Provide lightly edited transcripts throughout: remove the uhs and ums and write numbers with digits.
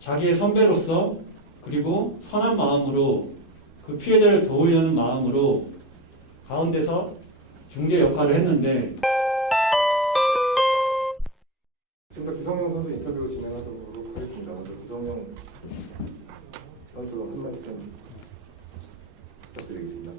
자기의 선배로서 그리고 선한 마음으로 그 피해자를 도우려는 마음으로 가운데서 중재 역할을 했는데 지금부터 기성용 선수 인터뷰 진행하도록 하겠습니다. 먼저 기성용 선수 한 말씀 부탁드리겠습니다.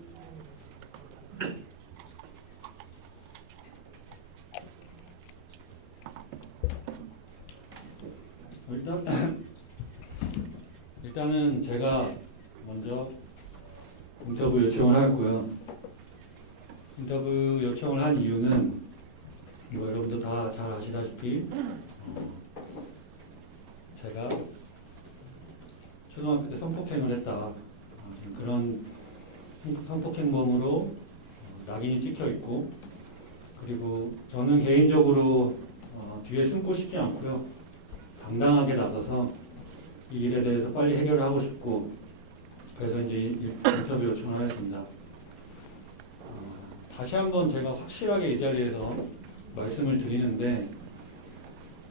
일단은 제가 먼저 인터뷰 요청을 하였고요. 인터뷰 요청을 한 이유는 뭐 여러분도 다 잘 아시다시피 제가 초등학교 때 성폭행을 했다. 그런 성폭행범으로 낙인이 찍혀 있고, 그리고 저는 개인적으로 뒤에 숨고 싶지 않고요. 당당하게 나서서 이 일에 대해서 빨리 해결을 하고 싶고, 그래서 이제 인터뷰 요청을 하였습니다. 다시 한번 제가 확실하게 이 자리에서 말씀을 드리는데,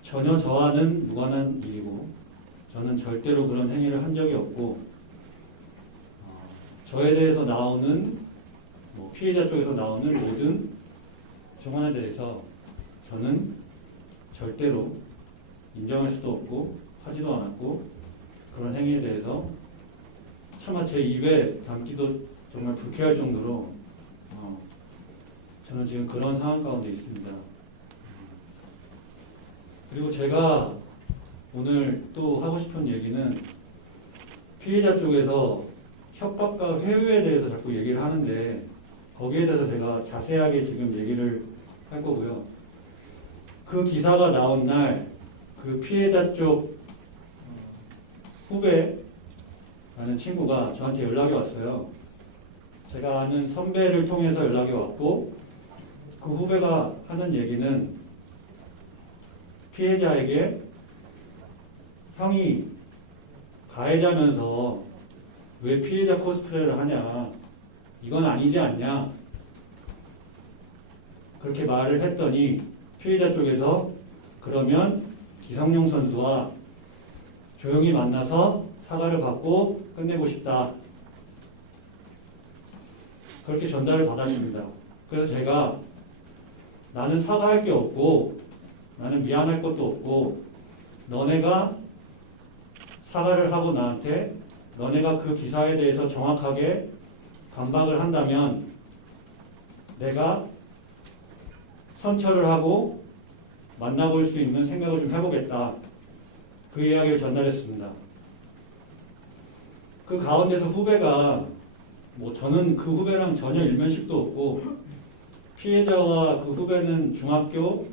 전혀 저와는 무관한 일이고 저는 절대로 그런 행위를 한 적이 없고, 저에 대해서 나오는 피해자 쪽에서 나오는 모든 정황에 대해서 저는 절대로 인정할 수도 없고 하지도 않았고, 그런 행위에 대해서 차마 제 입에 담기도 정말 불쾌할 정도로 저는 지금 그런 상황 가운데 있습니다. 그리고 제가 오늘 또 하고 싶은 얘기는, 피해자 쪽에서 협박과 회유에 대해서 자꾸 얘기를 하는데 거기에 대해서 제가 자세하게 지금 얘기를 할 거고요. 그 기사가 나온 날 그 피해자 쪽 후배라는 친구가 저한테 연락이 왔어요. 제가 아는 선배를 통해서 연락이 왔고, 그 후배가 하는 얘기는 피해자에게 형이 가해자면서 왜 피해자 코스프레를 하냐, 이건 아니지 않냐, 그렇게 말을 했더니 피해자 쪽에서 그러면 기성용 선수와 조용히 만나서 사과를 받고 끝내고 싶다, 그렇게 전달을 받았습니다. 그래서 제가 나는 사과할 게 없고 나는 미안할 것도 없고, 너네가 사과를 하고 나한테 너네가 그 기사에 대해서 정확하게 반박을 한다면 내가 선처를 하고 만나볼 수 있는 생각을 좀 해보겠다, 그 이야기를 전달했습니다. 그 가운데서 후배가 저는 그 후배랑 전혀 일면식도 없고, 피해자와 그 후배는 중학교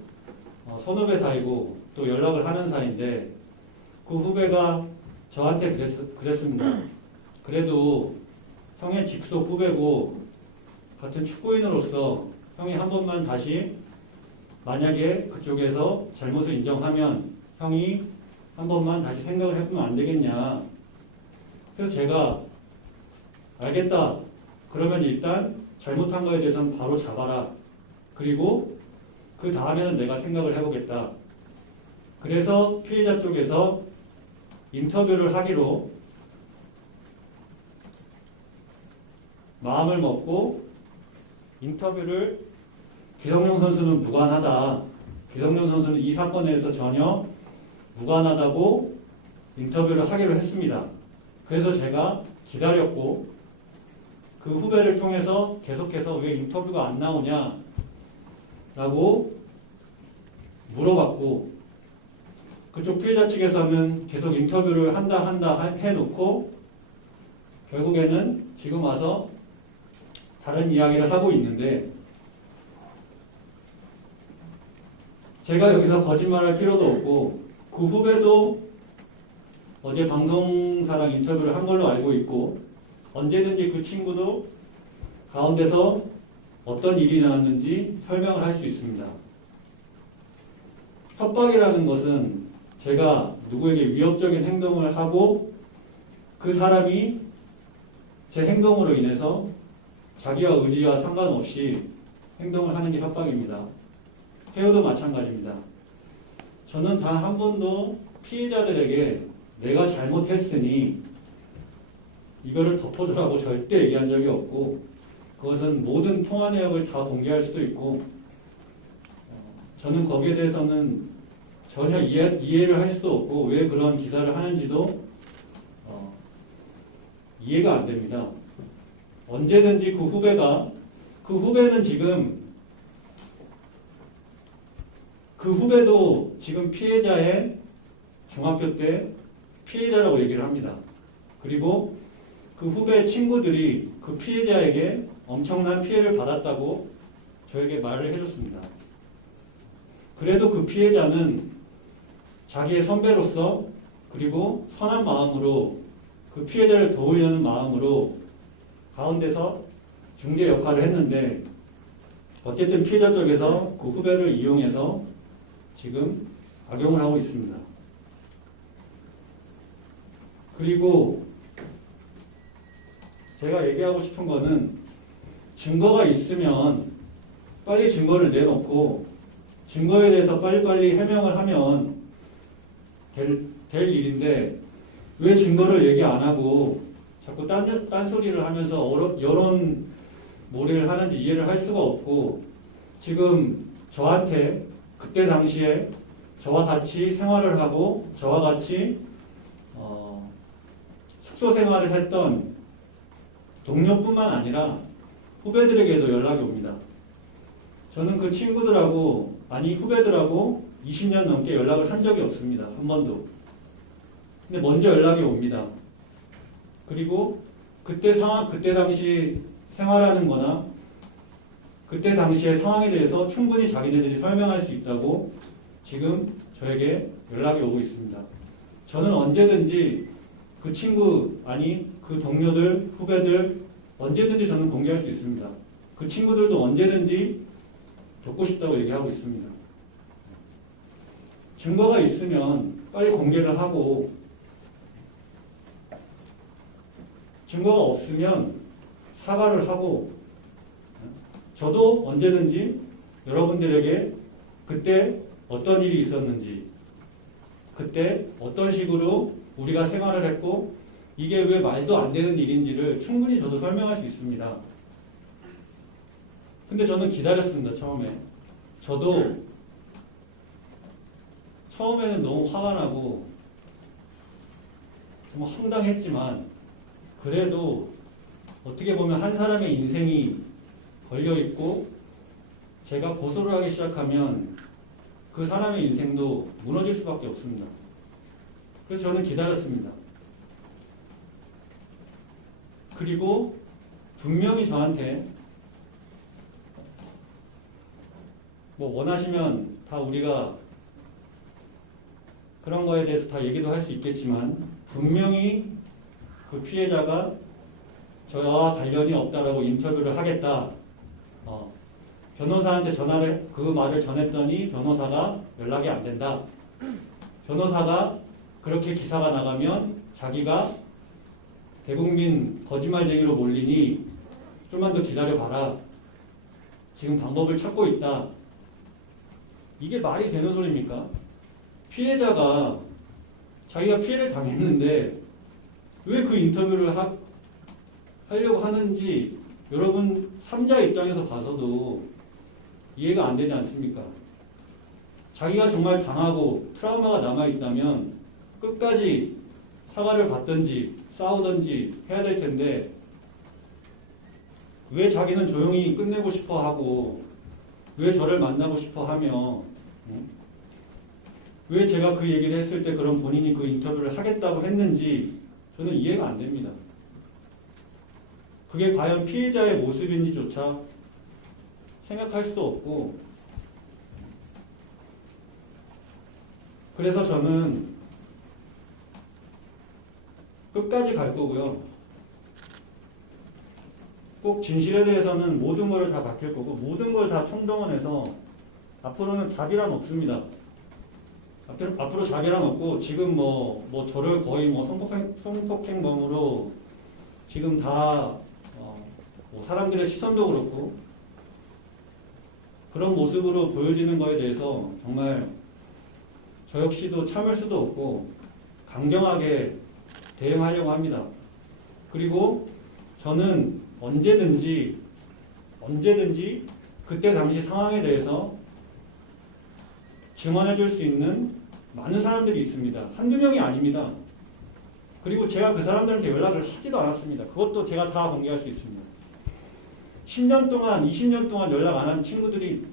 선후배 사이고 또 연락을 하는 사이인데, 그 후배가 저한테 그랬습니다. 그래도 형의 직속 후배고 같은 축구인으로서 형이 한 번만 다시, 만약에 그쪽에서 잘못을 인정하면 형이 한 번만 다시 생각을 해보면 안 되겠냐. 그래서 제가 알겠다, 그러면 일단 잘못한 거에 대해서는 바로 잡아라, 그리고 그 다음에는 내가 생각을 해보겠다. 그래서 피해자 쪽에서 인터뷰를 하기로 마음을 먹고, 인터뷰를 기성용 선수는 무관하다, 기성용 선수는 이 사건에서 전혀 무관하다고 인터뷰를 하기로 했습니다. 그래서 제가 기다렸고, 그 후배를 통해서 계속해서 왜 인터뷰가 안 나오냐 라고 물어봤고, 그쪽 피해자 측에서는 계속 인터뷰를 한다 해놓고 결국에는 지금 와서 다른 이야기를 하고 있는데, 제가 여기서 거짓말할 필요도 없고, 그 후배도 어제 방송사랑 인터뷰를 한 걸로 알고 있고, 언제든지 그 친구도 가운데서 어떤 일이 나왔는지 설명을 할 수 있습니다. 협박이라는 것은 제가 누구에게 위협적인 행동을 하고 그 사람이 제 행동으로 인해서 자기와 의지와 상관없이 행동을 하는 게 협박입니다. 회유도 마찬가지입니다. 저는 단 한 번도 피해자들에게 내가 잘못했으니 이거를 덮어주라고 절대 얘기한 적이 없고, 그것은 모든 통화 내역을 다 공개할 수도 있고, 저는 거기에 대해서는 전혀 이해를 할 수도 없고, 왜 그런 기사를 하는지도 이해가 안 됩니다. 언제든지 그 후배는 지금, 그 후배도 지금 피해자의 중학교 때 피해자라고 얘기를 합니다. 그리고 그 후배 친구들이 그 피해자에게 엄청난 피해를 받았다고 저에게 말을 해줬습니다. 그래도 그 피해자는 자기의 선배로서 그리고 선한 마음으로 그 피해자를 도우려는 마음으로 가운데서 중재 역할을 했는데, 어쨌든 피해자 쪽에서 그 후배를 이용해서 지금 악용을 하고 있습니다. 그리고 제가 얘기하고 싶은 거는, 증거가 있으면 빨리 증거를 내놓고 증거에 대해서 빨리빨리 해명을 하면 될 일인데, 왜 증거를 얘기 안 하고 자꾸 딴소리를 하면서 여론 몰이를 하는지 이해를 할 수가 없고, 지금 저한테 그때 당시에 저와 같이 생활을 하고 저와 같이 숙소 생활을 했던 동료뿐만 아니라 후배들에게도 연락이 옵니다. 저는 그 친구들하고, 아니 후배들하고 20년 넘게 연락을 한 적이 없습니다. 한 번도. 근데 먼저 연락이 옵니다. 그리고 그때 당시 생활하는 거나 그때 당시의 상황에 대해서 충분히 자기네들이 설명할 수 있다고 지금 저에게 연락이 오고 있습니다. 저는 언제든지 그 친구, 아니 그 동료들, 후배들 언제든지 저는 공개할 수 있습니다. 그 친구들도 언제든지 돕고 싶다고 얘기하고 있습니다. 증거가 있으면 빨리 공개를 하고, 증거가 없으면 사과를 하고, 저도 언제든지 여러분들에게 그때 어떤 일이 있었는지, 그때 어떤 식으로 우리가 생활을 했고 이게 왜 말도 안 되는 일인지를 충분히 저도 설명할 수 있습니다. 근데 저는 기다렸습니다. 저도 처음에는 너무 화가 나고 정말 황당했지만, 그래도 어떻게 보면 한 사람의 인생이 걸려있고 제가 고소를 하기 시작하면 그 사람의 인생도 무너질 수밖에 없습니다. 그래서 저는 기다렸습니다. 그리고 분명히 저한테 뭐 원하시면 다 우리가 그런 거에 대해서 다 얘기도 할 수 있겠지만, 분명히 그 피해자가 저와 관련이 없다라고 인터뷰를 하겠다. 변호사한테 그 말을 전했더니 변호사가 연락이 안 된다. 변호사가 그렇게 기사가 나가면 자기가 대국민 거짓말쟁이로 몰리니 좀만 더 기다려봐라. 지금 방법을 찾고 있다. 이게 말이 되는 소리입니까? 피해자가 자기가 피해를 당했는데 왜 그 인터뷰를 하려고 하는지 여러분 3자 입장에서 봐서도 이해가 안 되지 않습니까? 자기가 정말 당하고 트라우마가 남아있다면 끝까지 사과를 받든지 싸우든지 해야 될 텐데, 왜 자기는 조용히 끝내고 싶어 하고, 왜 저를 만나고 싶어 하며, 왜 제가 그 얘기를 했을 때 그럼 본인이 그 인터뷰를 하겠다고 했는지 저는 이해가 안 됩니다. 그게 과연 피해자의 모습인지조차 생각할 수도 없고, 그래서 저는 끝까지 갈 거고요. 꼭 진실에 대해서는 모든 걸 다 밝힐 거고, 모든 걸 다 총동원해서 앞으로는 자비란 없습니다. 앞으로 자비란 없고, 지금 뭐 저를 거의 성폭행범으로 지금 다 뭐 사람들의 시선도 그렇고 그런 모습으로 보여지는 거에 대해서 정말 저 역시도 참을 수도 없고, 강경하게 대응하려고 합니다. 그리고 저는 언제든지 그때 당시 상황에 대해서 증언해 줄 수 있는 많은 사람들이 있습니다. 한두 명이 아닙니다. 그리고 제가 그 사람들한테 연락을 하지도 않았습니다. 그것도 제가 다 공개할 수 있습니다. 10년 동안, 20년 동안 연락 안 한 친구들이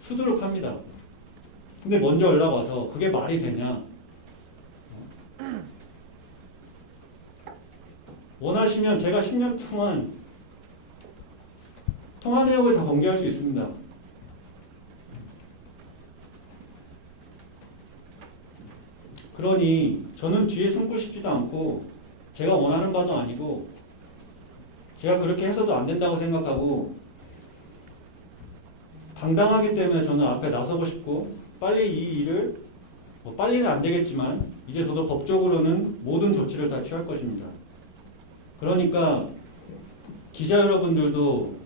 수두룩합니다. 근데 먼저 연락 와서 그게 말이 되냐? 원하시면 제가 10년 동안 통화 내역을 다 공개할 수 있습니다. 그러니 저는 뒤에 숨고 싶지도 않고 제가 원하는 바도 아니고 제가 그렇게 해서도 안 된다고 생각하고 당당하기 때문에 저는 앞에 나서고 싶고 빨리 이 일을 빨리는 안 되겠지만 이제 저도 법적으로는 모든 조치를 다 취할 것입니다. 그러니까 기자 여러분들도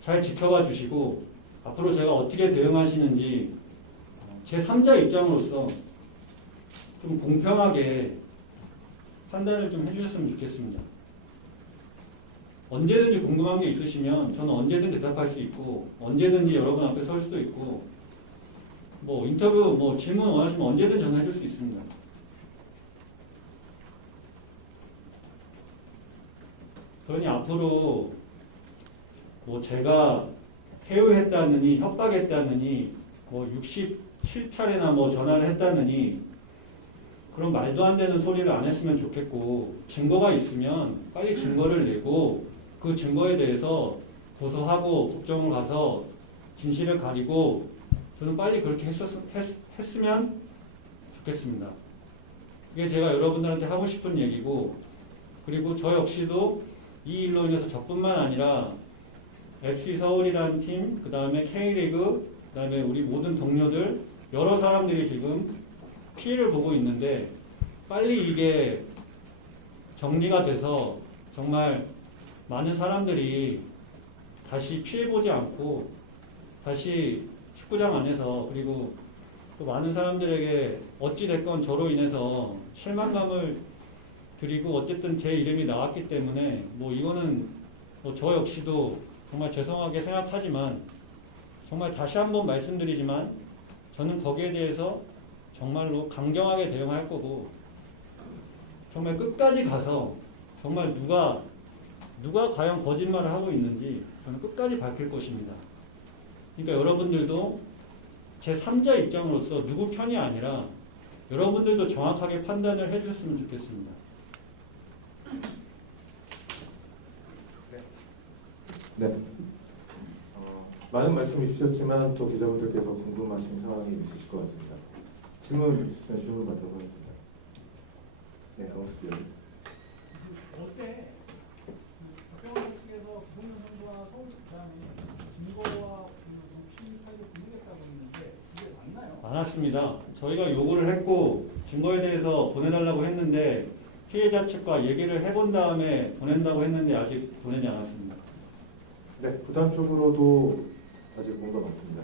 잘 지켜봐 주시고 앞으로 제가 어떻게 대응하시는지 제 3자 입장으로서 좀 공평하게 판단을 좀 해주셨으면 좋겠습니다. 언제든지 궁금한 게 있으시면 저는 언제든 대답할 수 있고 언제든지 여러분 앞에 설 수도 있고 뭐 인터뷰 뭐 질문 원하시면 언제든 전화해 줄 수 있습니다. 그러니 앞으로 뭐 제가 해요했다느니 협박했다느니 뭐 67차례나 뭐 전화를 했다느니 그런 말도 안 되는 소리를 안 했으면 좋겠고 증거가 있으면 빨리 증거를 내고 그 증거에 대해서 고소하고 법정을 가서 진실을 가리고 저는 빨리 그렇게 했으면 좋겠습니다. 이게 제가 여러분들한테 하고 싶은 얘기고 그리고 저 역시도 이 일로 인해서 저뿐만 아니라 FC 서울이라는 팀, 그 다음에 K리그, 그 다음에 우리 모든 동료들 여러 사람들이 지금 피해를 보고 있는데 빨리 이게 정리가 돼서 정말 많은 사람들이 다시 피해보지 않고 다시 축구장 안에서 그리고 또 많은 사람들에게 어찌됐건 저로 인해서 실망감을 드리고 어쨌든 제 이름이 나왔기 때문에 뭐 이거는 뭐 저 역시도 정말 죄송하게 생각하지만 정말 다시 한번 말씀드리지만 저는 거기에 대해서 정말로 강경하게 대응할 거고 정말 끝까지 가서 정말 누가 과연 거짓말을 하고 있는지 저는 끝까지 밝힐 것입니다. 그러니까 여러분들도 제 3자 입장으로서 누구 편이 아니라 여러분들도 정확하게 판단을 해주셨으면 좋겠습니다. 네. 많은 말씀 있으셨지만 또 기자분들께서 궁금하신 상황이 있으실 것 같습니다. 질문 있으시면 질문 받도록 하겠습니다. 네, 강원석 위원. 어제 박병호 측에서 기성용 선수와 서울시장이 증거와 녹취 파일을 공개했다고 했는데 이게 맞나요? 안 왔습니다. 저희가 요구를 했고 증거에 대해서 보내달라고 했는데 피해자 측과 얘기를 해본 다음에 보낸다고 했는데 아직 보내지 않았습니다. 네, 부담 쪽으로도 아직 뭔가 많습니다.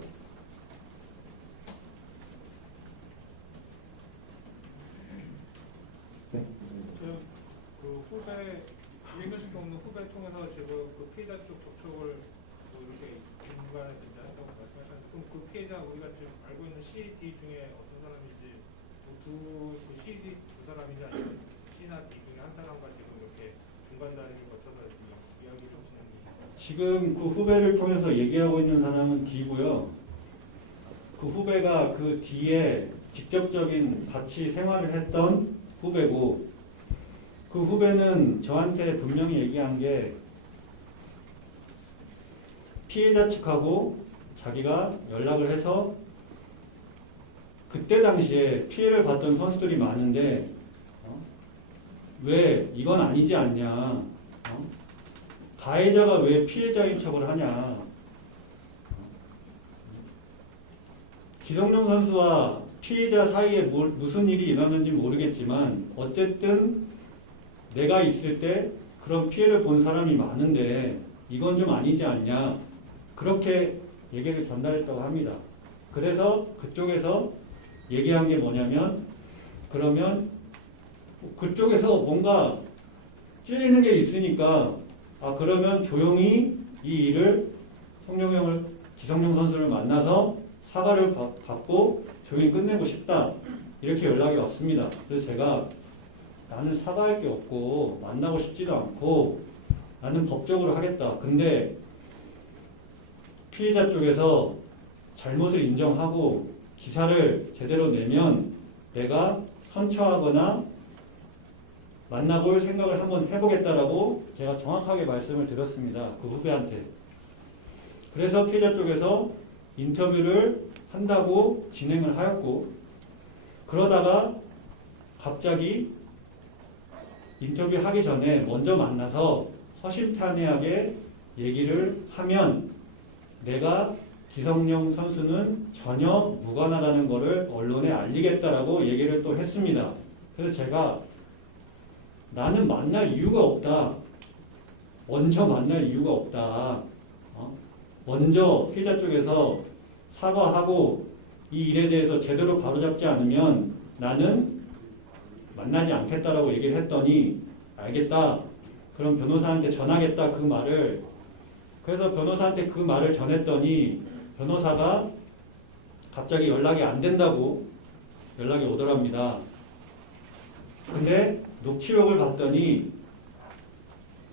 네, 그 후배 일면식도 없는 후배 통해서 지금 그 피해자 쪽 접촉을 뭐 이렇게 중간에 진짜 했다고 말씀하셨는데 그럼 그 피해자 우리가 지금 알고 있는 CD 중에 어떤 사람인지 그 CD 두 사람인지 아니면 C나 D 중에 한 사람과 지금 이렇게 중간 다리를 거쳐서 지금 이야기를 하시는 지금 그 후배를 통해서 얘기하고 있는 사람은 D고요. 그 후배가 그 D에 직접적인 같이 생활을 했던 후배고 그 후배는 저한테 분명히 얘기한 게 피해자 측하고 자기가 연락을 해서 그때 당시에 피해를 봤던 선수들이 많은데 왜 이건 아니지 않냐 가해자가 왜 피해자인 척을 하냐 기성용 선수와 피해자 사이에 무슨 일이 일어났는지 모르겠지만 어쨌든 내가 있을 때 그런 피해를 본 사람이 많은데 이건 좀 아니지 않냐 그렇게 얘기를 전달했다고 합니다. 그래서 그쪽에서 얘기한 게 뭐냐면 그러면 그쪽에서 뭔가 찔리는 게 있으니까 그러면 조용히 이 일을 기성용 선수를 만나서 사과를 받고 조용히 끝내고 싶다. 이렇게 연락이 왔습니다. 그래서 제가 나는 사과할 게 없고 만나고 싶지도 않고 나는 법적으로 하겠다. 근데 피해자 쪽에서 잘못을 인정하고 기사를 제대로 내면 내가 선처하거나 만나볼 생각을 한번 해보겠다라고 제가 정확하게 말씀을 드렸습니다. 그 후배한테. 그래서 피해자 쪽에서 인터뷰를 한다고 진행을 하였고, 그러다가 갑자기 인터뷰 하기 전에 먼저 만나서 허심탄회하게 얘기를 하면 내가 기성용 선수는 전혀 무관하다는 것을 언론에 알리겠다라고 얘기를 또 했습니다. 그래서 제가 나는 만날 이유가 없다. 먼저 만날 이유가 없다. 먼저 피해자 쪽에서 사과하고 이 일에 대해서 제대로 바로잡지 않으면 나는 만나지 않겠다라고 얘기를 했더니 알겠다. 그럼 변호사한테 전하겠다. 그 말을. 그래서 변호사한테 그 말을 전했더니 변호사가 갑자기 연락이 안 된다고 연락이 오더랍니다. 근데 녹취록을 봤더니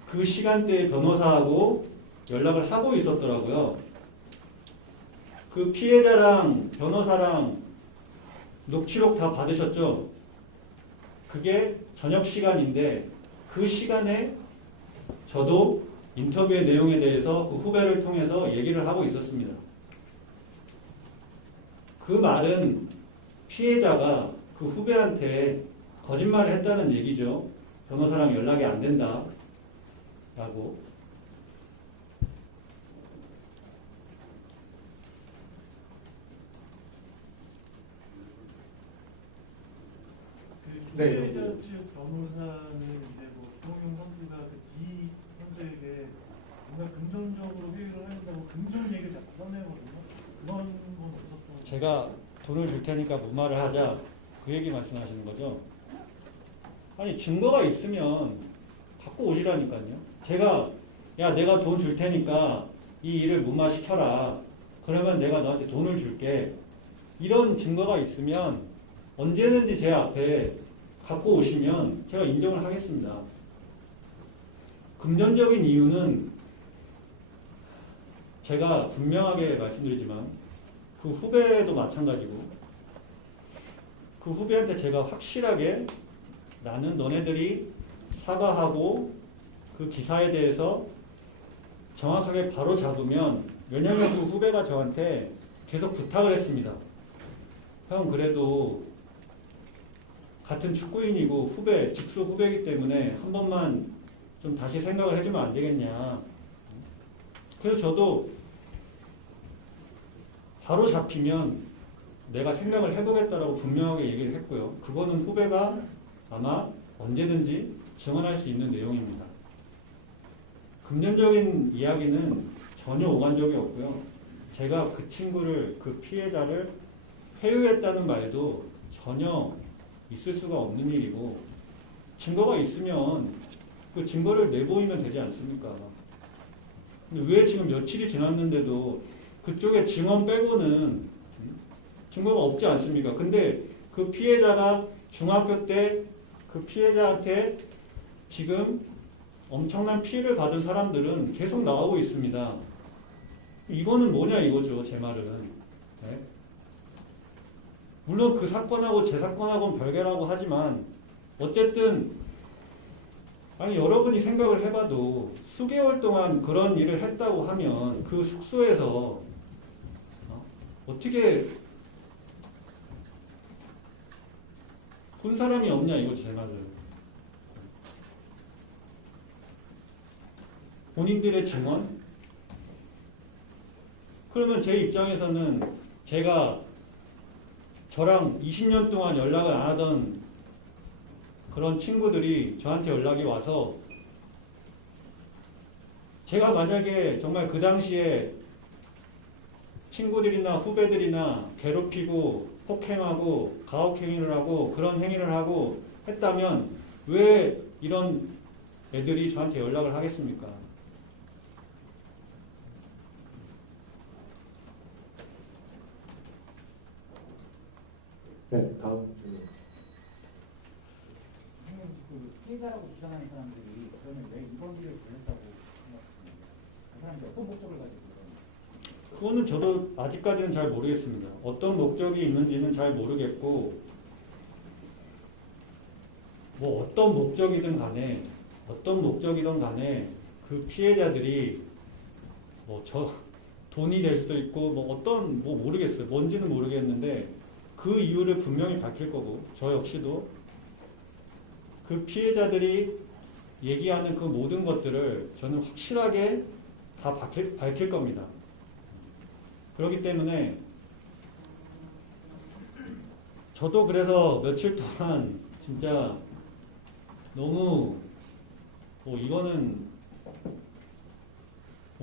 그 시간대에 변호사하고 연락을 하고 있었더라고요. 그 피해자랑 변호사랑 녹취록 다 받으셨죠? 그게 저녁 시간인데 그 시간에 저도 인터뷰의 내용에 대해서 그 후배를 통해서 얘기를 하고 있었습니다. 그 말은 피해자가 그 후배한테 거짓말을 했다는 얘기죠. 변호사랑 연락이 안 된다. 라고. 네, 피해자 측 변호사는 이제 뭐 김홍용 선수가 그 D 선수에게 뭔가 금전적으로 회유를 한다고 금전 얘기를 자꾸 꺼내거든요. 그런 건 없었던. 제가 돈을 줄 테니까 뭔 말을 하자. 그 얘기 말씀하시는 거죠. 아니 증거가 있으면 갖고 오시라니까요. 제가 내가 돈 줄 테니까 이 일을 무마시켜라. 그러면 내가 너한테 돈을 줄게. 이런 증거가 있으면 언제든지 제 앞에 갖고 오시면 제가 인정을 하겠습니다. 금전적인 이유는 제가 분명하게 말씀드리지만 그 후배도 마찬가지고 그 후배한테 제가 확실하게 나는 너네들이 사과하고 그 기사에 대해서 정확하게 바로 잡으면, 왜냐하면 그 후배가 저한테 계속 부탁을 했습니다. 형 그래도 같은 축구인이고 직수 후배이기 때문에 한 번만 좀 다시 생각을 해주면 안 되겠냐. 그래서 저도 바로 잡히면 내가 생각을 해보겠다라고 분명하게 얘기를 했고요. 그거는 후배가 아마 언제든지 증언할 수 있는 내용입니다. 금전적인 이야기는 전혀 오간 적이 없고요. 제가 그 친구를, 그 피해자를 회유했다는 말도 전혀 있을 수가 없는 일이고, 증거가 있으면 그 증거를 내보이면 되지 않습니까? 근데 왜 지금 며칠이 지났는데도 그쪽에 증언 빼고는 증거가 없지 않습니까? 근데 그 피해자가 중학교 때 그 피해자한테 지금 엄청난 피해를 받은 사람들은 계속 나오고 있습니다. 이거는 뭐냐 이거죠, 제 말은. 네? 물론 그 사건하고 제 사건하고는 별개라고 하지만 어쨌든 여러분이 생각을 해봐도 수개월 동안 그런 일을 했다고 하면 그 숙소에서 어떻게 본 사람이 없냐 이거죠, 제 말은. 본인들의 증언? 그러면 제 입장에서는 제가 저랑 20년 동안 연락을 안 하던 그런 친구들이 저한테 연락이 와서 제가 만약에 정말 그 당시에 친구들이나 후배들이나 괴롭히고 폭행하고 가혹행위를 하고 그런 행위를 하고 했다면 왜 이런 애들이 저한테 연락을 하겠습니까? 네, 다음 질문. 선생님 그 피해자라고 주장하는 사람들이 그러면 왜 이번기를 돌렸다고 생각하십니까? 그 사람들이 어떤 목적을 가지고 그런 그거는 저도 아직까지는 잘 모르겠습니다. 어떤 목적이 있는지는 잘 모르겠고, 뭐 어떤 목적이든 간에 그 피해자들이 뭐 돈이 될 수도 있고 뭐 모르겠어요. 뭔지는 모르겠는데 그 이유를 분명히 밝힐 거고, 저 역시도 그 피해자들이 얘기하는 그 모든 것들을 저는 확실하게 다 밝힐 겁니다. 그렇기 때문에 저도 그래서 며칠 동안 진짜 너무 이거는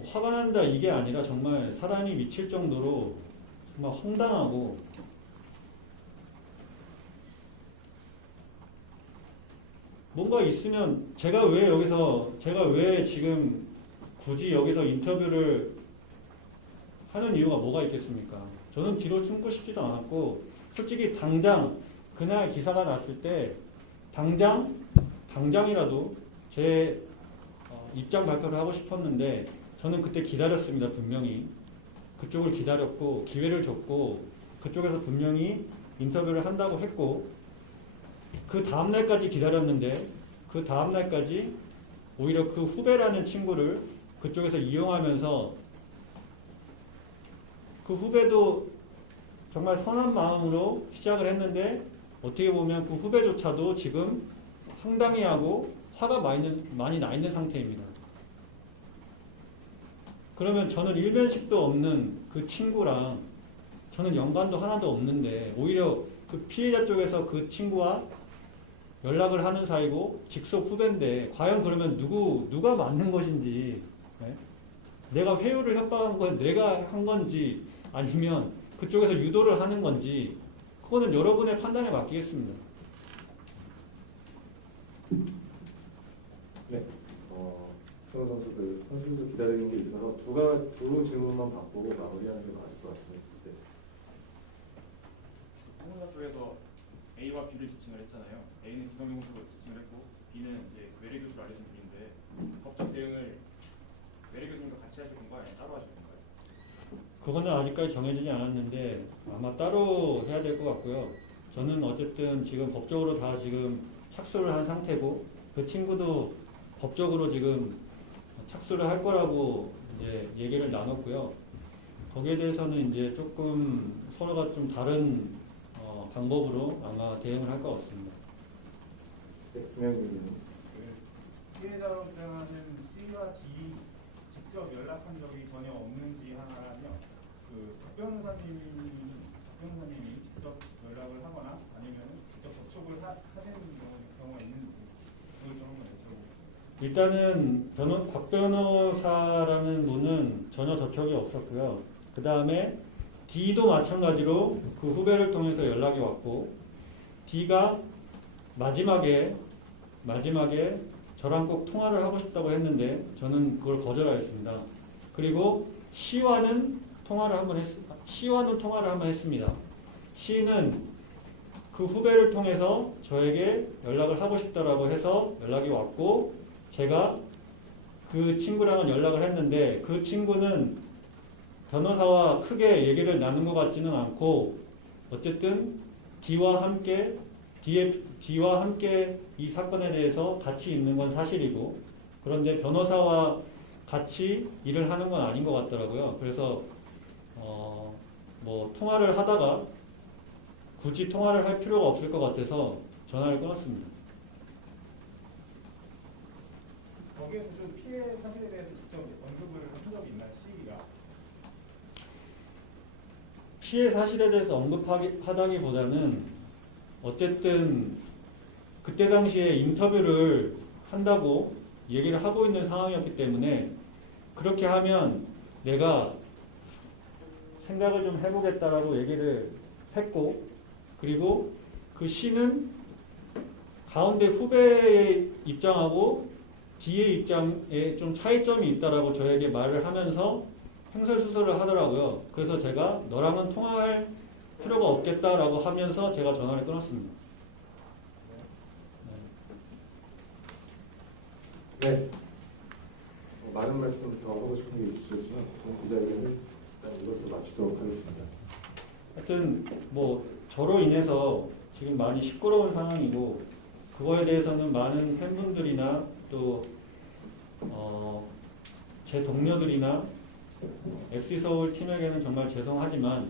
화가 난다 이게 아니라 정말 사람이 미칠 정도로 정말 황당하고 뭔가 있으면 제가 왜 지금 굳이 여기서 인터뷰를 하는 이유가 뭐가 있겠습니까? 저는 뒤로 숨고 싶지도 않았고 솔직히 당장 그날 기사가 났을 때 당장이라도 제 입장 발표를 하고 싶었는데 저는 그때 기다렸습니다. 분명히 그쪽을 기다렸고 기회를 줬고 그쪽에서 분명히 인터뷰를 한다고 했고 그 다음날까지 기다렸는데 그 다음날까지 오히려 그 후배라는 친구를 그쪽에서 이용하면서 그 후배도 정말 선한 마음으로 시작을 했는데 어떻게 보면 그 후배조차도 지금 황당해하고 화가 많이 나 있는 상태입니다. 그러면 저는 일면식도 없는 그 친구랑 저는 연관도 하나도 없는데 오히려 그 피해자 쪽에서 그 친구와 연락을 하는 사이고 직속 후배인데 과연 그러면 누가 맞는 것인지 네? 내가 회유를 협박한 건 내가 한 건지 아니면 그쪽에서 유도를 하는 건지 그거는 여러분의 판단에 맡기겠습니다. 네, 승호 선수도 기다리는 게 있어서 두 질문만 받고 마무리하는 게 맞을 것 같습니다. 네. 홍사 쪽에서 A와 B를 지칭을 했잖아요. A는 기성용 선수로 지칭을 했고 B는 이제 외래 교수로 알려진 분인데 법적 대응을 외래 교수님과 같이 하실 건가요? 아니면 따로 하실 건가요? 그거는 아직까지 정해지지 않았는데 아마 따로 해야 될 것 같고요. 저는 어쨌든 지금 법적으로 다 지금 착수를 한 상태고 그 친구도 법적으로 지금 착수를 할 거라고 이제 얘기를 나눴고요. 거기에 대해서는 이제 조금 서로가 좀 다른 방법으로 아마 대응을 할 것 같습니다. 네, 김영규 의원님. 그 피해자로 주장하는 C와 D 직접 연락한 적이 전혀 없는지 하나라면 박 변호사님이 직접 연락을 하거나 아니면 직접 접촉을 하시는 경우가 있는지 그걸 좀 한번 여쭤보겠습니다. 일단은 박 변호사라는 분은 전혀 접촉이 없었고요. 그 다음에 D도 마찬가지로 그 후배를 통해서 연락이 왔고 D가 마지막에 저랑 꼭 통화를 하고 싶다고 했는데 저는 그걸 거절하였습니다. 그리고 C와는 통화를 한번 했습니다. C는 그 후배를 통해서 저에게 연락을 하고 싶다라고 해서 연락이 왔고 제가 그 친구랑은 연락을 했는데 그 친구는 변호사와 크게 얘기를 나눈 것 같지는 않고 어쨌든 D와 함께 이 사건에 대해서 같이 있는 건 사실이고 그런데 변호사와 같이 일을 하는 건 아닌 것 같더라고요. 그래서 뭐 통화를 하다가 굳이 통화를 할 필요가 없을 것 같아서 전화를 끊었습니다. 거기에서 좀 피해 사실에 대해서 직접 언급을 한 적이 있나요? C가? 피해 사실에 대해서 언급하다기보다는 어쨌든 그때 당시에 인터뷰를 한다고 얘기를 하고 있는 상황이었기 때문에 그렇게 하면 내가 생각을 좀 해보겠다라고 얘기를 했고 그리고 그 C는 가운데 후배의 입장하고 D의 입장에 좀 차이점이 있다라고 저에게 말을 하면서 횡설수설을 하더라고요. 그래서 제가 너랑은 통화할 필요가 없겠다라고 하면서 제가 전화를 끊었습니다. 네. 많은 말씀 더 하고 싶은 게 있으시지만 보통 기자회견을 일단 이것으로 마치도록 하겠습니다. 하여튼 뭐 저로 인해서 지금 많이 시끄러운 상황이고 그거에 대해서는 많은 팬분들이나 또 제 동료들이나 FC서울 팀에게는 정말 죄송하지만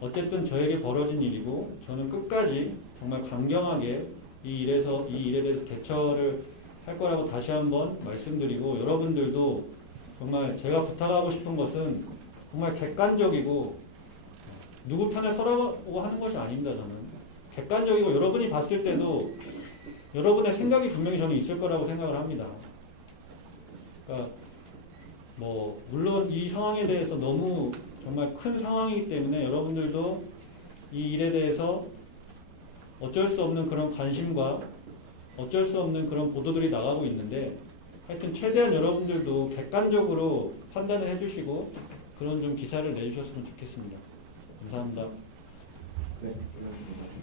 어쨌든 저에게 벌어진 일이고 저는 끝까지 정말 강경하게 이 일에 대해서 대처를 할 거라고 다시 한번 말씀드리고 여러분들도 정말 제가 부탁하고 싶은 것은 정말 객관적이고 누구 편에 서라고 하는 것이 아닙니다. 저는 객관적이고 여러분이 봤을 때도 여러분의 생각이 분명히 저는 있을 거라고 생각을 합니다. 그러니까 뭐 물론 이 상황에 대해서 너무 정말 큰 상황이기 때문에 여러분들도 이 일에 대해서 어쩔 수 없는 그런 관심과 어쩔 수 없는 그런 보도들이 나가고 있는데 하여튼 최대한 여러분들도 객관적으로 판단을 해주시고 그런 좀 기사를 내주셨으면 좋겠습니다. 감사합니다. 네, 감사합니다.